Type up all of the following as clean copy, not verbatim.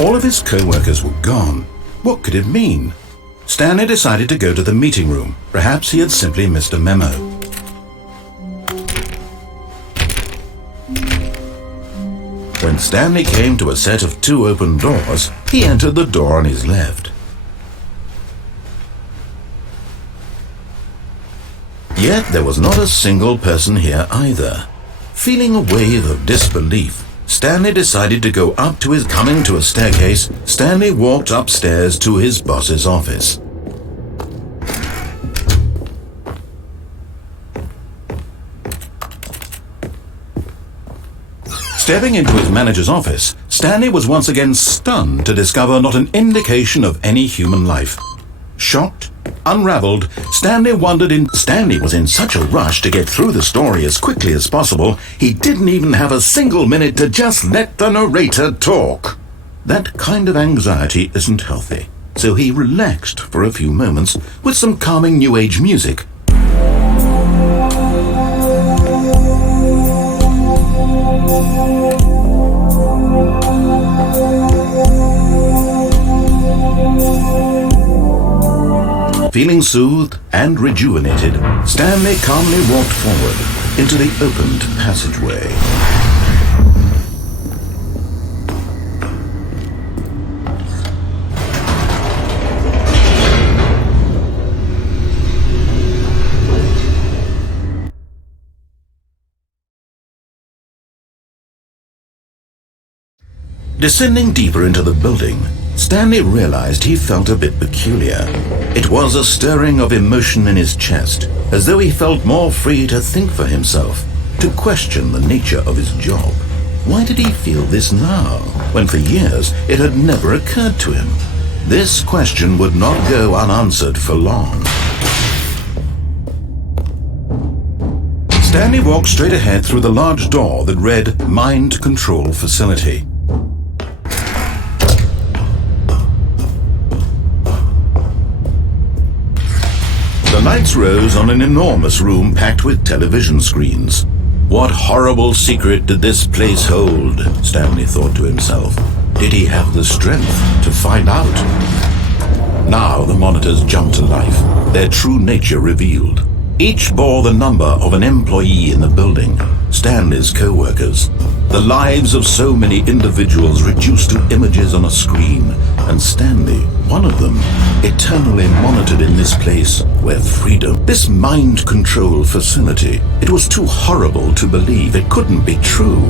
All of his co-workers were gone. What could it mean? Stanley decided to go to the meeting room. Perhaps he had simply missed a memo. When Stanley came to a set of 2 open doors, he entered the door on his left. Yet there was not a single person here either. Feeling a wave of disbelief, Stanley decided to go up to his coming to a staircase. Stanley walked upstairs to his boss's office. Stepping into his manager's office, Stanley was once again stunned to discover not an indication of any human life. Shocked, unraveled, Stanley was in such a rush to get through the story as quickly as possible, he didn't even have a single minute to just let the narrator talk. That kind of anxiety isn't healthy, so he relaxed for a few moments with some calming New Age music. Feeling soothed and rejuvenated, Stanley calmly walked forward into the opened passageway. Descending deeper into the building, Stanley realized he felt a bit peculiar. It was a stirring of emotion in his chest, as though he felt more free to think for himself, to question the nature of his job. Why did he feel this now, when for years it had never occurred to him? This question would not go unanswered for long. Stanley walked straight ahead through the large door that read Mind Control Facility. The lights rose on an enormous room packed with television screens. What horrible secret did this place hold? Stanley thought to himself. Did he have the strength to find out? Now the monitors jumped to life, their true nature revealed. Each bore the number of an employee in the building, Stanley's co-workers. The lives of so many individuals reduced to images on a screen, and Stanley, one of them, eternally monitored in this place where freedom, this mind control facility, it was too horrible to believe. It couldn't be true.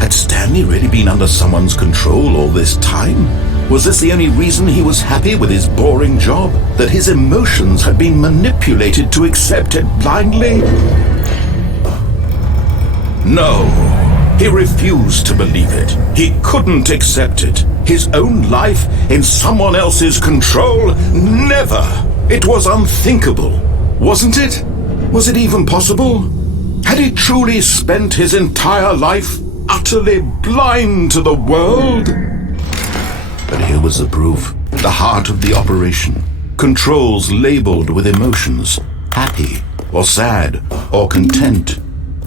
Had Stanley really been under someone's control all this time? Was this the only reason he was happy with his boring job? That his emotions had been manipulated to accept it blindly? No. He refused to believe it. He couldn't accept it. His own life in someone else's control? Never! It was unthinkable. Wasn't it? Was it even possible? Had he truly spent his entire life utterly blind to the world? But here was the proof. The heart of the operation. Controls labeled with emotions. Happy, or sad, or content.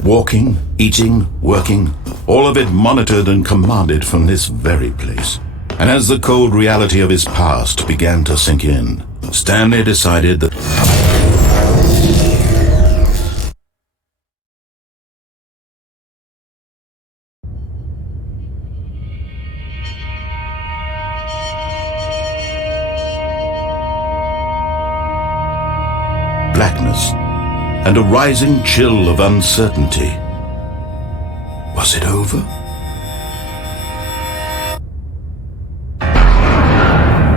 Walking, eating, working, all of it monitored and commanded from this very place. And as the cold reality of his past began to sink in, Stanley decided that blackness and a rising chill of uncertainty. Was it over?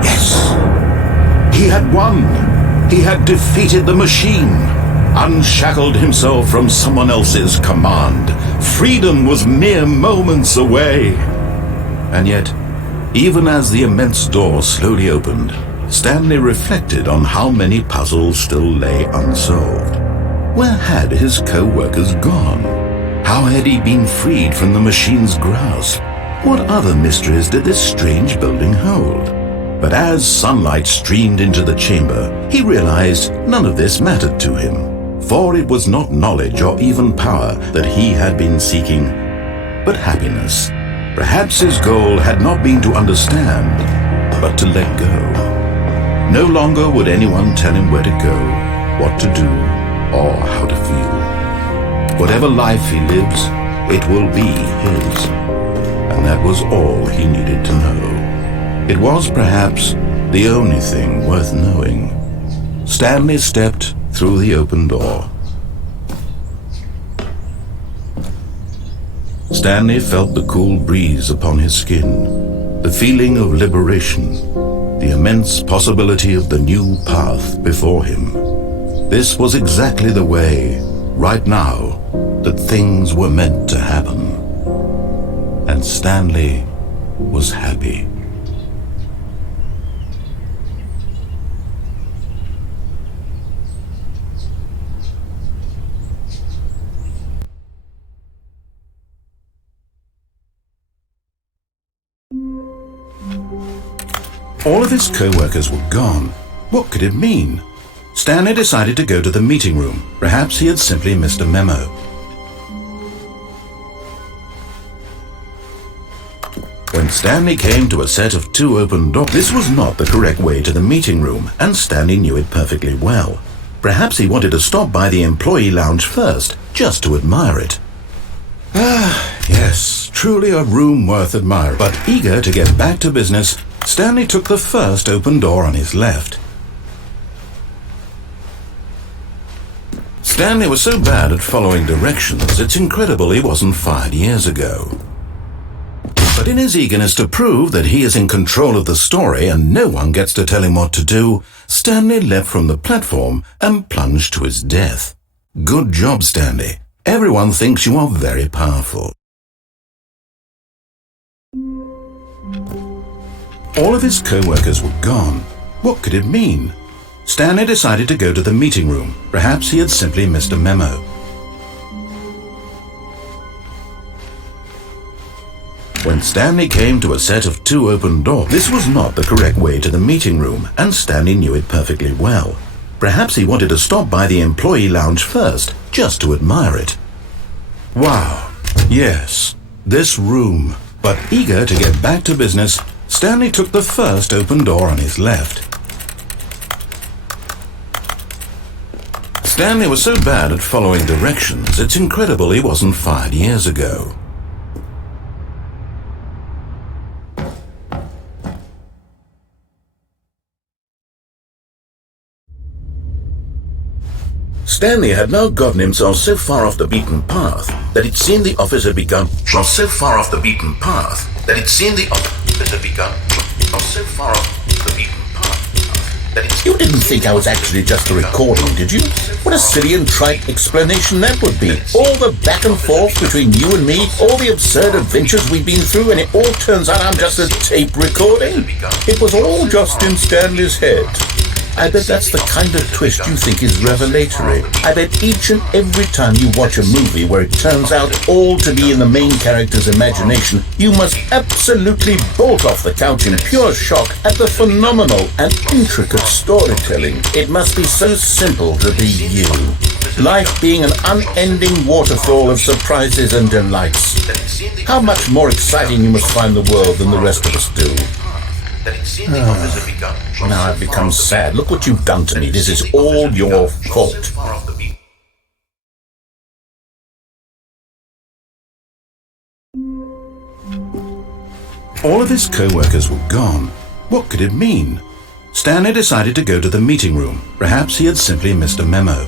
Yes! He had won! He had defeated the machine, unshackled himself from someone else's command. Freedom was mere moments away. And yet, even as the immense door slowly opened, Stanley reflected on how many puzzles still lay unsolved. Where had his co-workers gone? How had he been freed from the machine's grasp? What other mysteries did this strange building hold? But as sunlight streamed into the chamber, he realized none of this mattered to him, for it was not knowledge or even power that he had been seeking, but happiness. Perhaps his goal had not been to understand, but to let go. No longer would anyone tell him where to go, what to do, or how to feel. Whatever life he lives, it will be his. And that was all he needed to know. It was perhaps the only thing worth knowing. Stanley stepped through the open door. Stanley felt the cool breeze upon his skin, the feeling of liberation, the immense possibility of the new path before him. This was exactly the way, right now, that things were meant to happen. And Stanley was happy. All of his co-workers were gone. What could it mean? Stanley decided to go to the meeting room. Perhaps he had simply missed a memo. When Stanley came to a set of 2 open doors, this was not the correct way to the meeting room, and Stanley knew it perfectly well. Perhaps he wanted to stop by the employee lounge first, just to admire it. Yes, truly a room worth admiring. But eager to get back to business, Stanley took the first open door on his left. Stanley was so bad at following directions, it's incredible he wasn't fired years ago. But in his eagerness to prove that he is in control of the story and no one gets to tell him what to do, Stanley leapt from the platform and plunged to his death. Good job, Stanley. Everyone thinks you are very powerful. All of his co-workers were gone. What could it mean? Stanley decided to go to the meeting room. Perhaps he had simply missed a memo. When Stanley came to a set of 2 open doors, this was not the correct way to the meeting room, and Stanley knew it perfectly well. Perhaps he wanted to stop by the employee lounge first, just to admire it. Wow, yes, this room. But eager to get back to business, Stanley took the first open door on his left. Stanley was so bad at following directions, it's incredible he wasn't fired years ago. Stanley had now gotten himself so far off the beaten path that it seemed the office had begun. You didn't think I was actually just a recording, did you? What a silly and trite explanation that would be. All the back and forth between you and me, all the absurd adventures we've been through, and it all turns out I'm just a tape recording? It was all just in Stanley's head. I bet that's the kind of twist you think is revelatory. I bet each and every time you watch a movie where it turns out all to be in the main character's imagination, you must absolutely bolt off the couch in pure shock at the phenomenal and intricate storytelling. It must be so simple to be you. Life being an unending waterfall of surprises and delights. How much more exciting you must find the world than the rest of us do. Now I've become sad. Look what you've done to me. This is all your fault. All of his co-workers were gone. What could it mean? Stanley decided to go to the meeting room. Perhaps he had simply missed a memo.